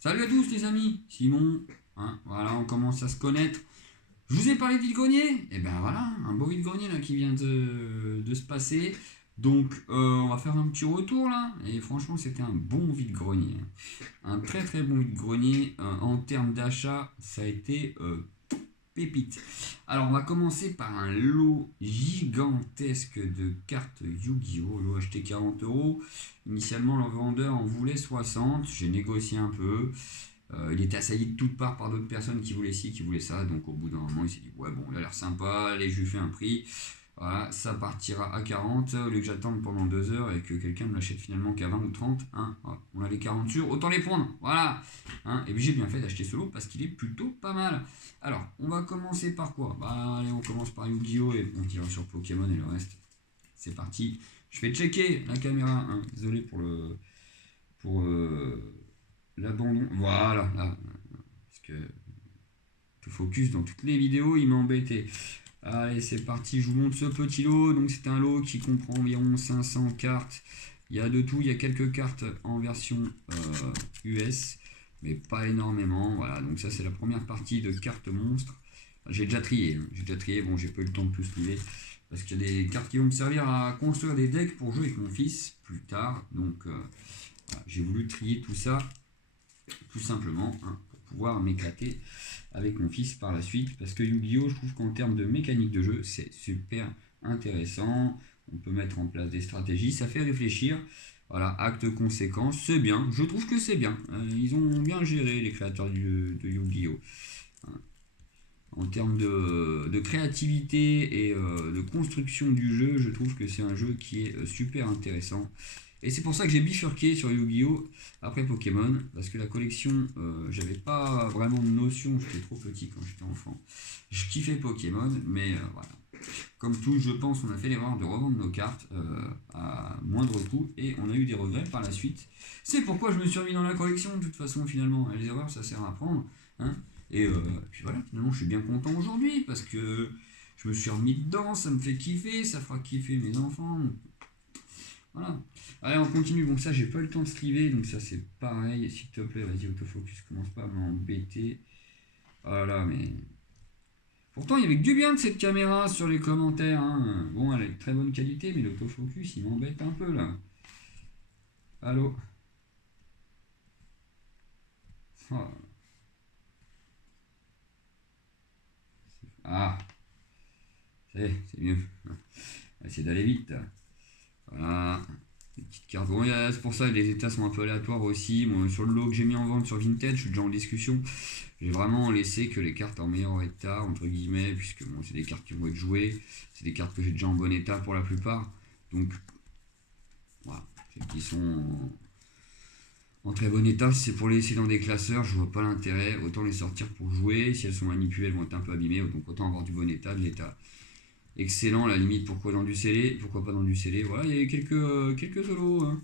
Salut à tous les amis, Simon, hein, voilà, on commence à se connaître. Je vous ai parlé de vide-grenier, et ben voilà, un beau vide-grenier là qui vient de se passer. Donc on va faire un petit retour là, et franchement c'était un bon vide-grenier. Un très très bon vide-grenier. En termes d'achat, ça a été pépite. Alors on va commencer par un lot gigantesque de cartes Yu-Gi-Oh! Lot acheté 40 euros. Initialement le vendeur en voulait 60, j'ai négocié un peu. Il était assailli de toutes parts par d'autres personnes qui voulaient ci, qui voulaient ça. Donc au bout d'un moment, il s'est dit ouais bon, il a l'air sympa, allez, je lui fais un prix. Voilà, ça partira à 40 au lieu que j'attende pendant 2 heures et que quelqu'un me l'achète finalement qu'à 20 ou 30. Hein, voilà, on a les 40 sur, autant les prendre. Voilà. Hein, et puis j'ai bien fait d'acheter ce lot parce qu'il est plutôt pas mal. Alors, on va commencer par quoi? Bah allez, on commence par Yu-Gi-Oh! Et on tire sur Pokémon et le reste. C'est parti. Je vais checker la caméra. Hein. Désolé pour pour l'abandon. Voilà, là. Parce que tout focus dans toutes les vidéos, il m'embêtait. Allez, c'est parti, je vous montre ce petit lot. Donc c'est un lot qui comprend environ 500 cartes. Il y a de tout, il y a quelques cartes en version US, mais pas énormément. Voilà, donc ça c'est la première partie de cartes monstres. J'ai déjà trié, bon j'ai pas eu le temps de tout livrer. Parce qu'il y a des cartes qui vont me servir à construire des decks pour jouer avec mon fils plus tard. Donc voilà, j'ai voulu trier tout ça tout simplement, hein, pour pouvoir m'éclater avec mon fils par la suite, parce que Yu-Gi-Oh! Je trouve qu'en termes de mécanique de jeu, c'est super intéressant. On peut mettre en place des stratégies, ça fait réfléchir. Voilà, acte conséquence, c'est bien. Je trouve que c'est bien. Ils ont bien géré les créateurs de Yu-Gi-Oh! En termes de créativité et de construction du jeu, je trouve que c'est un jeu qui est super intéressant. Et c'est pour ça que j'ai bifurqué sur Yu-Gi-Oh! Après Pokémon, parce que la collection, j'avais pas vraiment de notion, j'étais trop petit quand j'étais enfant. Je kiffais Pokémon, mais voilà. Comme tout, je pense, on a fait l'erreur de revendre nos cartes à moindre coût et on a eu des regrets par la suite. C'est pourquoi je me suis remis dans la collection, de toute façon, finalement. Les erreurs, ça sert à apprendre. Hein. Et puis voilà, finalement, je suis bien content aujourd'hui parce que je me suis remis dedans, ça me fait kiffer, ça fera kiffer mes enfants. Voilà. Allez, on continue. Bon, ça, j'ai pas eu le temps de sliver, donc ça, c'est pareil. S'il te plaît, vas-y, autofocus, commence pas à m'embêter. Voilà, mais. Pourtant, il y avait que du bien de cette caméra sur les commentaires. Hein. Bon, elle est de très bonne qualité, mais l'autofocus, il m'embête un peu là. Allô. Oh. Ah, c'est mieux. On va essayer d'aller vite. Voilà. Les petites cartes. Bon, c'est pour ça que les états sont un peu aléatoires aussi. Bon, sur le lot que j'ai mis en vente sur Vintage, je suis déjà en discussion. J'ai vraiment laissé que les cartes en meilleur état, entre guillemets, puisque bon, c'est des cartes qui vont être jouées. C'est des cartes que j'ai déjà en bon état pour la plupart. Donc, voilà. Celles qui sont en très bon état, si c'est pour les laisser dans des classeurs, je vois pas l'intérêt. Autant les sortir pour jouer. Si elles sont manipulées, elles vont être un peu abîmées. Donc, autant avoir du bon état, de l'état excellent. À la limite, pourquoi dans du scellé? Pourquoi pas dans du scellé? Voilà, il y a eu quelques solos. Hein.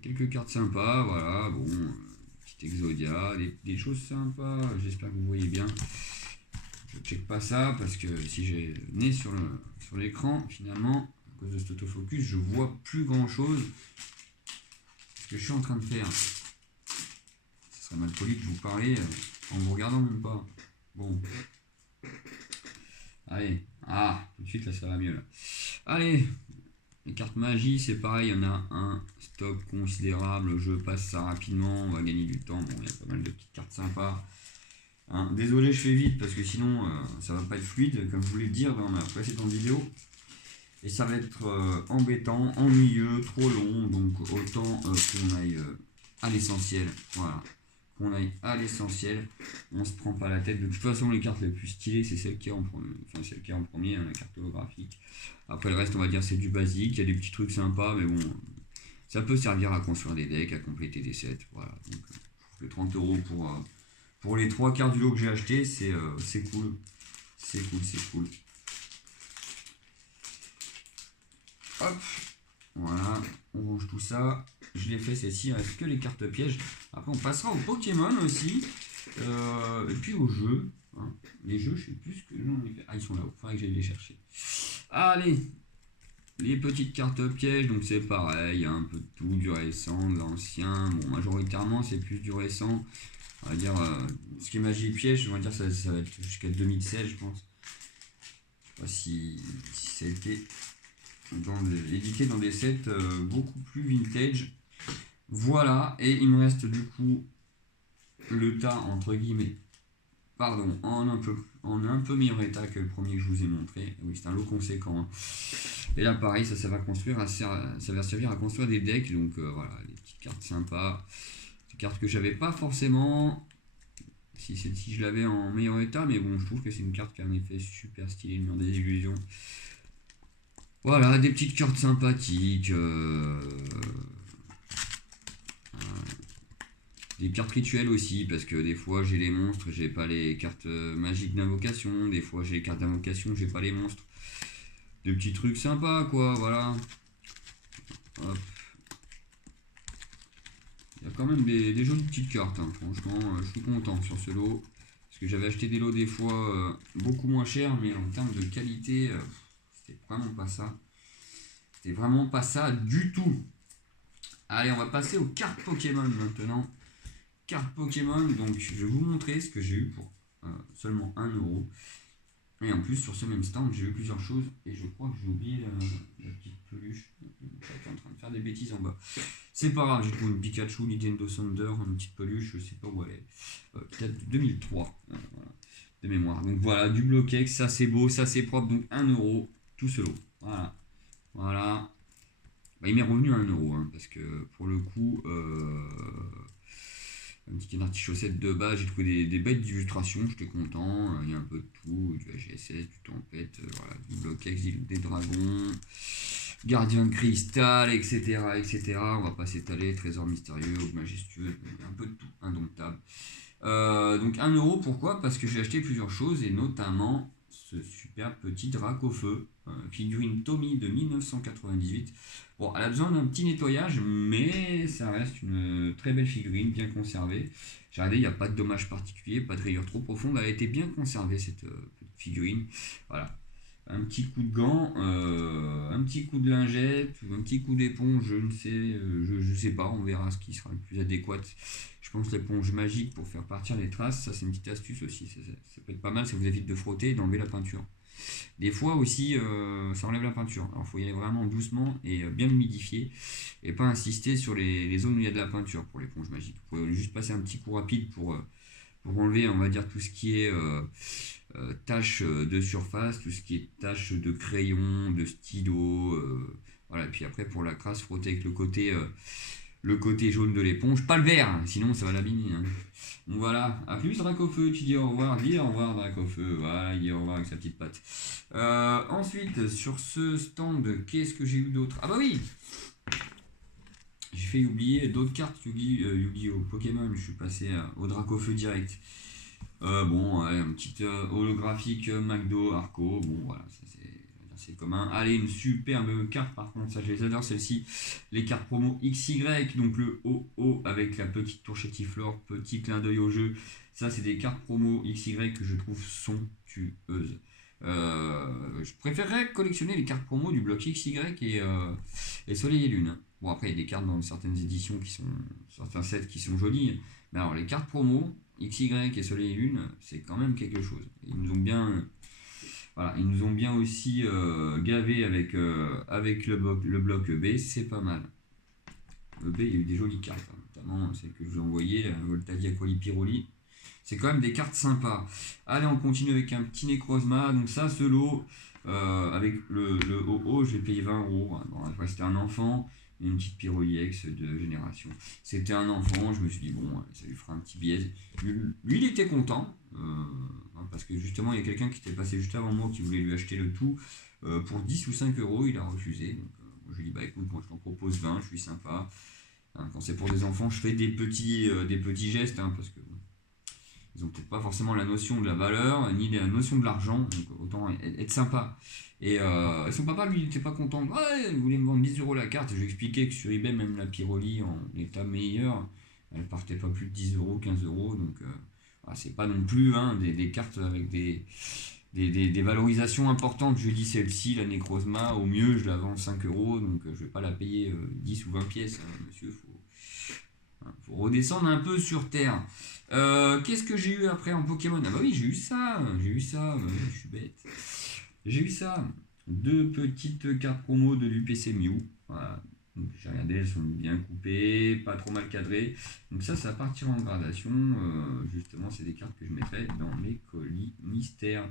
Quelques cartes sympas, voilà, bon, petit Exodia, des choses sympas, j'espère que vous voyez bien. Je check pas ça parce que si j'ai le nez sur l'écran, finalement, à cause de cet autofocus, je vois plus grand chose. Ce que je suis en train de faire. Ce serait mal poli de vous parler en vous regardant même pas. Bon. Allez, tout de suite là ça va mieux là. Allez, les cartes magie, c'est pareil, il y en a un stock considérable. Je passe ça rapidement, on va gagner du temps. Bon, il y a pas mal de petites cartes sympas. Hein, désolé, je fais vite parce que sinon ça va pas être fluide, comme je voulais le dire dans ma précédente vidéo. Et ça va être embêtant, ennuyeux, trop long. Donc autant qu'on aille à l'essentiel. Voilà. Qu'on aille à l'essentiel. On se prend pas la tête. De toute façon, les cartes les plus stylées, c'est celle qui est en premier. Enfin, celle qui est en premier, hein, la carte holographique. Après le reste, on va dire c'est du basique. Il y a des petits trucs sympas, mais bon, ça peut servir à construire des decks, à compléter des sets. Voilà. Donc, je trouve que 30 euros pour les 3 cartes du lot que j'ai acheté, c'est cool. C'est cool. Hop. Voilà, on range tout ça. Je l'ai fait, celle-ci, il ne reste que les cartes pièges. Après, on passera aux Pokémon aussi. Et puis aux jeux. Hein. Les jeux, je sais plus ce que j'en ai fait. Ah, ils sont là-haut. Il faudrait que j'aille les chercher. Allez. les petites cartes pièges, donc c'est pareil, il y a un peu de tout, du récent, de l'ancien. Bon, majoritairement, c'est plus du récent. On va dire, ce qui est magie piège, on va dire, ça va être jusqu'à 2016, je pense. Je sais pas si ça a été édité dans des sets beaucoup plus vintage. Voilà, et il me reste du coup le tas, entre guillemets, pardon, en un peu meilleur état que le premier que je vous ai montré. Oui, c'est un lot conséquent, hein. Et là, pareil, ça va servir à construire des decks. Donc voilà, des petites cartes sympas. Des cartes que j'avais pas forcément. Si je l'avais en meilleur état, mais bon, je trouve que c'est une carte qui a un effet super stylé, le mur des illusions. Voilà, des petites cartes sympathiques. Des cartes rituelles aussi, parce que des fois j'ai les monstres, j'ai pas les cartes magiques d'invocation. Des fois j'ai les cartes d'invocation, j'ai pas les monstres. Des petits trucs sympas, quoi, voilà. Hop. Il y a quand même des jolies petites cartes, hein. Franchement, je suis content sur ce lot. Parce que j'avais acheté des lots des fois beaucoup moins chers, mais en termes de qualité, c'était vraiment pas ça. C'était vraiment pas ça du tout. Allez, on va passer aux cartes Pokémon maintenant. Cartes Pokémon, donc je vais vous montrer ce que j'ai eu pour seulement 1€. Et en plus, sur ce même stand, j'ai eu plusieurs choses. Et je crois que j'ai oublié la petite peluche. J'étais en train de faire des bêtises en bas. C'est pas grave, j'ai trouvé une Pikachu, Nintendo Thunder, une petite peluche, je sais pas où elle est. Qui date de 2003, voilà, de mémoire. Donc voilà, du Bloquex, ça c'est beau, ça c'est propre. Donc 1€, tout ce lot. Voilà. Voilà. Bah, il m'est revenu à 1€, hein, parce que pour le coup, un petit canard chaussette de base, j'ai trouvé des bêtes d'illustration, j'étais content. Il y a un peu de tout, du HSS, du Tempête, voilà, du Bloquex, des dragons, Gardien de cristal, etc., etc. On va pas s'étaler, trésor mystérieux, majestueux, un peu de tout, indomptable. Donc 1€, pourquoi? Parce que j'ai acheté plusieurs choses, et notamment ce super petit Dracofeu, figurine Tommy de 1998. Bon, elle a besoin d'un petit nettoyage, mais ça reste une très belle figurine, bien conservée. J'ai regardé, il n'y a pas de dommage particulier, pas de rayure trop profonde, elle a été bien conservée cette petite figurine. Voilà. Un petit coup de gant, un petit coup de lingette, un petit coup d'éponge, je ne sais, je sais pas, on verra ce qui sera le plus adéquat. Je pense l'éponge magique pour faire partir les traces, ça c'est une petite astuce aussi, ça peut être pas mal, ça vous évite de frotter et d'enlever la peinture. Des fois aussi, ça enlève la peinture, alors il faut y aller vraiment doucement et bien humidifier, et pas insister sur les zones où il y a de la peinture pour l'éponge magique. Vous pouvez juste passer un petit coup rapide pour enlever, on va dire, tout ce qui est tâches de surface, tout ce qui est tâches de crayon, de stylo, voilà. Et puis après pour la crasse, frotter avec le côté jaune de l'éponge, pas le vert, hein, sinon ça va l'abîmer, hein. Donc voilà, à plus Dracofeu, tu dis au revoir, dis au revoir Dracofeu, voilà, il dit au revoir avec sa petite patte. Ensuite, sur ce stand, qu'est-ce que j'ai eu d'autre? Ah bah oui, j'ai fait oublier d'autres cartes Yu-Gi-Oh! Pokémon, je suis passé au Dracofeu direct. Bon, allez, un petit holographique McDo, Arco, bon voilà, ça c'est commun. Allez, une superbe carte par contre, ça je les adore celle-ci. Les cartes promo XY, donc le OO avec la petite tour Chétiflore, petit clin d'œil au jeu. Ça c'est des cartes promo XY que je trouve somptueuses. Je préférerais collectionner les cartes promo du bloc XY et Soleil et Lune. Bon, après, il y a des cartes dans certaines éditions certains sets qui sont jolies. Mais alors, les cartes promo, XY et Soleil et Lune, c'est quand même quelque chose. Ils nous ont bien, voilà, ils nous ont bien aussi gavé avec le bloc B, c'est pas mal. Le B, il y a eu des jolies cartes, hein, notamment celle que je vous ai envoyée, la Voltavia Piroli. C'est quand même des cartes sympas. Allez, on continue avec un petit Necrozma. Donc ça, ce lot, avec le OO, je l'ai payé 20€. Bon, après, c'était un enfant, une petite Piroli X de génération. C'était un enfant, je me suis dit, bon, ça lui fera un petit biais. Lui, il était content, parce que justement, il y a quelqu'un qui était passé juste avant moi qui voulait lui acheter le tout pour 10 ou 5€. Il a refusé. Donc, je lui ai dit, bah écoute, moi je t'en propose 20, je suis sympa. Hein, quand c'est pour des enfants, je fais des petits gestes, hein, parce que ils n'ont peut-être pas forcément la notion de la valeur, ni la notion de l'argent, donc autant être sympa. Et son papa, lui, il n'était pas content. Ouais, il voulait me vendre 10€ la carte. Et je lui expliquais que sur eBay, même la Piroli en état meilleur, elle partait pas plus de 10€, 15€. Donc, c'est pas non plus, hein, des cartes avec des des valorisations importantes. Je dis celle-ci, la Necrozma, au mieux je la vends 5 euros, donc je vais pas la payer 10 ou 20 pièces, hein, monsieur, faut redescendre un peu sur terre. Qu'est-ce que j'ai eu après en Pokémon? Ah bah oui, j'ai eu ça, je suis bête. J'ai eu ça, 2 petites cartes promo de l'UPC Mew, voilà. Donc j'ai regardé, elles sont bien coupées, pas trop mal cadrées. Donc ça va partir en gradation. Justement, c'est des cartes que je mettrai dans mes colis mystères.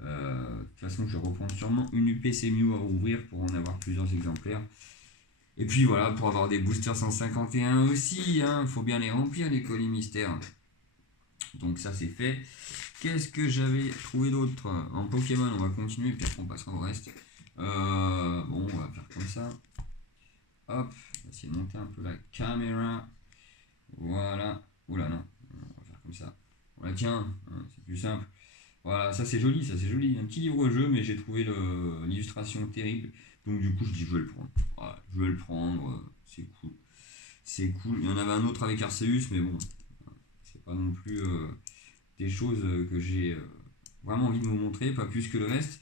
De toute façon, je vais reprendre sûrement une UPC Mew à ouvrir pour en avoir plusieurs exemplaires. Et puis voilà, pour avoir des boosters 151 aussi, hein, faut bien les remplir, les colis mystères. Donc ça c'est fait. Qu'est-ce que j'avais trouvé d'autre en Pokémon? On va continuer, puis après on passera au reste. Bon, on va faire comme ça. Hop, on va essayer de monter un peu la caméra. Voilà. Oula, non, on va faire comme ça. Voilà, tiens, hein, c'est plus simple. Voilà, ça c'est joli, ça c'est joli. Un petit livre-jeu, mais j'ai trouvé l'illustration terrible. Donc du coup, je dis je vais le prendre. Voilà, je vais le prendre, c'est cool. C'est cool. Il y en avait un autre avec Arceus, mais bon, c'est pas non plus des choses que j'ai vraiment envie de vous montrer, pas plus que le reste.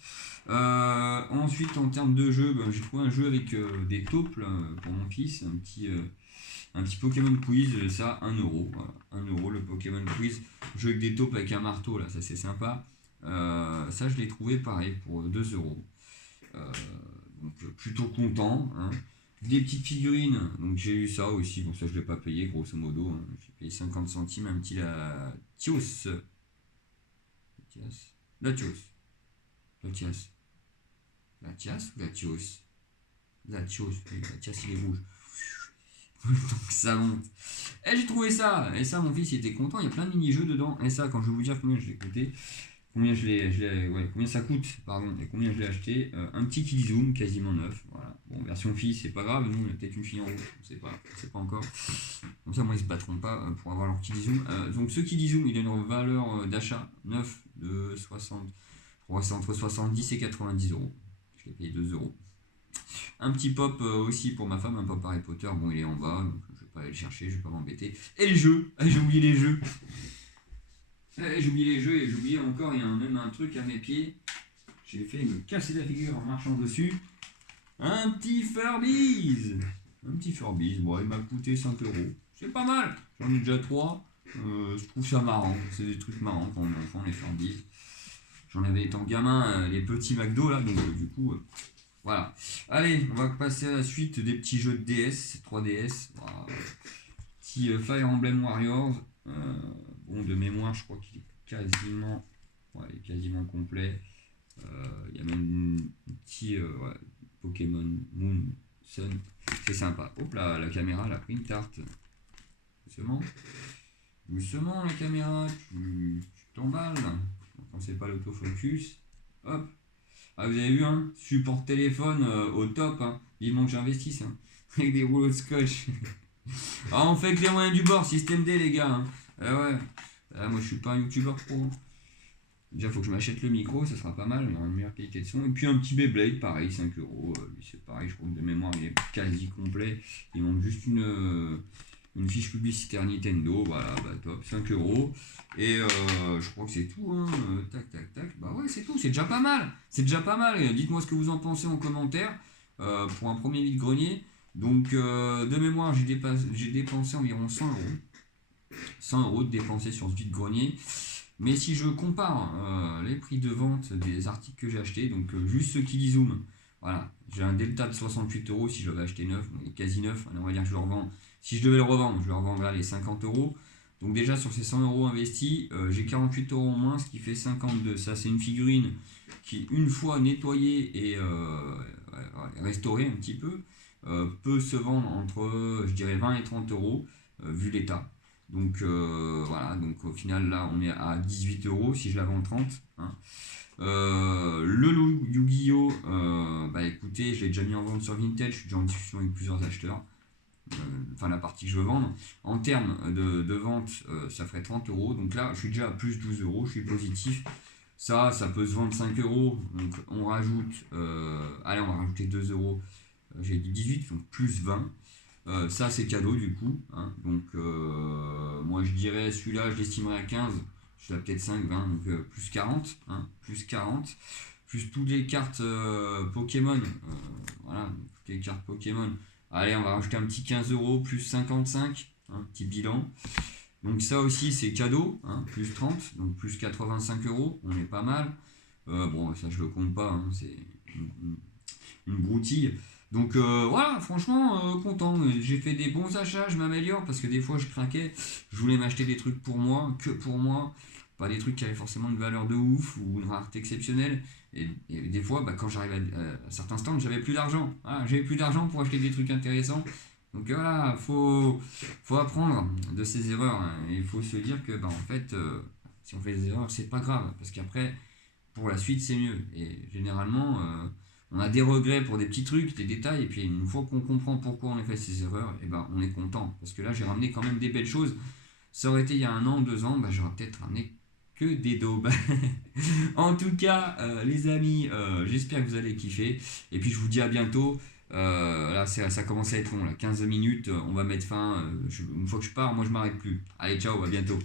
Ensuite, en termes de jeu, ben, j'ai trouvé un jeu avec des taupes là, pour mon fils, un petit Pokémon Quiz, ça 1 euro. Voilà, 1 euro le Pokémon Quiz. Jeu avec des taupes avec un marteau, là, ça c'est sympa. Ça, je l'ai trouvé pareil pour 2 euros. Donc plutôt content. Hein. Des petites figurines, donc j'ai eu ça aussi, bon ça je l'ai pas payé grosso modo, hein. J'ai payé 50 centimes, un petit Latios. Latios. Latias. Latias ou Latios? Latios, oui, Latias il est rouge. Donc ça monte. Et j'ai trouvé ça, et ça mon fils il était content, il y a plein de mini-jeux dedans, et ça quand je vais vous dire combien je l'ai coûté, combien ça coûte, pardon, et combien je l'ai acheté, un petit Kilizoom quasiment neuf, voilà. Bon, version fille, c'est pas grave, nous on a peut-être une fille en rouge, on sait pas encore. Comme ça, moi ils se battront pas pour avoir leur Kilizoom. Donc ce Kilizoom, il a une valeur d'achat neuf de 60, c'est entre 70 et 90 euros. Je l'ai payé 2 euros. Un petit pop aussi pour ma femme, un pop Harry Potter, bon il est en bas, donc je vais pas aller le chercher, je vais pas m'embêter. Et les jeux, j'ai oublié les jeux. J'ai oublié les jeux et j'ai oublié encore, il y a même un truc à mes pieds. J'ai fait me casser la figure en marchant dessus. Un petit Furbies. Un petit Furbies, bon il m'a coûté 5 euros. C'est pas mal, j'en ai déjà 3. Je trouve ça marrant, c'est des trucs marrants quand on est enfant, les Furbies. J'en avais étant gamin, les petits McDo là, donc du coup, voilà. Allez, on va passer à la suite des petits jeux de DS, 3DS. Voilà. Petit Fire Emblem Warriors. Bon, de mémoire, je crois qu'il est quasiment complet. Il y a même un petit Pokémon Moon Sun. C'est sympa. Hop là, la caméra, elle a pris une tarte. Doucement. Doucement, la caméra. Tu t'emballes. Quand c'est pas l'autofocus. Hop. Ah, vous avez vu, hein, support téléphone au top. Hein. Vivement que j'investisse. Hein. Avec des rouleaux de scotch. Ah, on fait que les moyens du bord, système D, les gars. Hein. Ah ouais. Ah, moi, je suis pas un youtubeur pro. Déjà, faut que je m'achète le micro, ça sera pas mal, on aura une meilleure qualité de son. Et puis un petit Beyblade, pareil, 5 euros. Lui, c'est pareil, je crois que de mémoire, il est quasi complet. Il manque juste une fiche publicitaire Nintendo. Voilà, bah top, 5 euros. Et je crois que c'est tout. Hein. Tac, tac, tac. Bah ouais, c'est tout, c'est déjà pas mal. C'est déjà pas mal. Dites-moi ce que vous en pensez en commentaire pour un premier vide-grenier. Donc, de mémoire, j'ai dépensé environ 100 euros. 100 euros de dépensés sur ce vide-grenier. Mais si je compare les prix de vente des articles que j'ai achetés, donc juste ce Kilizoom, voilà, j'ai un delta de 68 euros si je l'avais acheté neuf, donc quasi neuf, on va dire que je le revends. Si je devais le revendre, je le revendrais à les 50 euros. Donc déjà sur ces 100 euros investis, j'ai 48 euros en moins, ce qui fait 52. Ça c'est une figurine qui, une fois nettoyée et restaurée un petit peu, peut se vendre entre, je dirais, 20 et 30 euros, vu l'état. Donc voilà, donc au final là on est à 18 euros si je la vends 30. Hein. Le lot Yu-Gi-Oh! Bah écoutez, je l'ai déjà mis en vente sur Vinted, je suis déjà en discussion avec plusieurs acheteurs. Enfin la partie que je veux vendre. En termes de vente, ça ferait 30 euros. Donc là, je suis déjà à plus 12 euros, je suis positif. Ça peut se vendre 5 euros. Donc on rajoute, allez, on va rajouter 2 euros. J'ai dit 18, donc plus 20. Ça c'est cadeau du coup, hein. Donc moi je dirais celui-là je l'estimerais à 15, je l'ai peut-être 5, 20, donc plus 40, hein, plus 40, plus toutes les cartes Pokémon, voilà, toutes les cartes Pokémon. Allez, on va rajouter un petit 15 euros, plus 55, un petit bilan. Donc ça aussi c'est cadeau, hein, plus 30, donc plus 85 euros, on est pas mal. Bon, ça je le compte pas, hein, c'est une broutille. Donc voilà, franchement, content. J'ai fait des bons achats, je m'améliore parce que des fois je craquais. Je voulais m'acheter des trucs pour moi, que pour moi. Pas des trucs qui avaient forcément une valeur de ouf ou une rareté exceptionnelle. Et des fois, bah, quand j'arrivais à certains stands, j'avais plus d'argent. Voilà, j'avais plus d'argent pour acheter des trucs intéressants. Donc voilà, faut apprendre de ses erreurs, hein. Il faut se dire que bah, en fait, si on fait des erreurs, c'est pas grave. Parce qu'après, pour la suite, c'est mieux. Et généralement, on a des regrets pour des petits trucs, des détails, et puis une fois qu'on comprend pourquoi on a fait ces erreurs, et ben on est content. Parce que là, j'ai ramené quand même des belles choses. Ça aurait été il y a 1 an, 2 ans, bah, j'aurais peut-être ramené que des daubes. En tout cas, les amis, j'espère que vous allez kiffer. Et puis je vous dis à bientôt. Là, ça commence à être long, là. 15 minutes, on va mettre fin. Une fois que je pars, moi je m'arrête plus. Allez, ciao, à bientôt.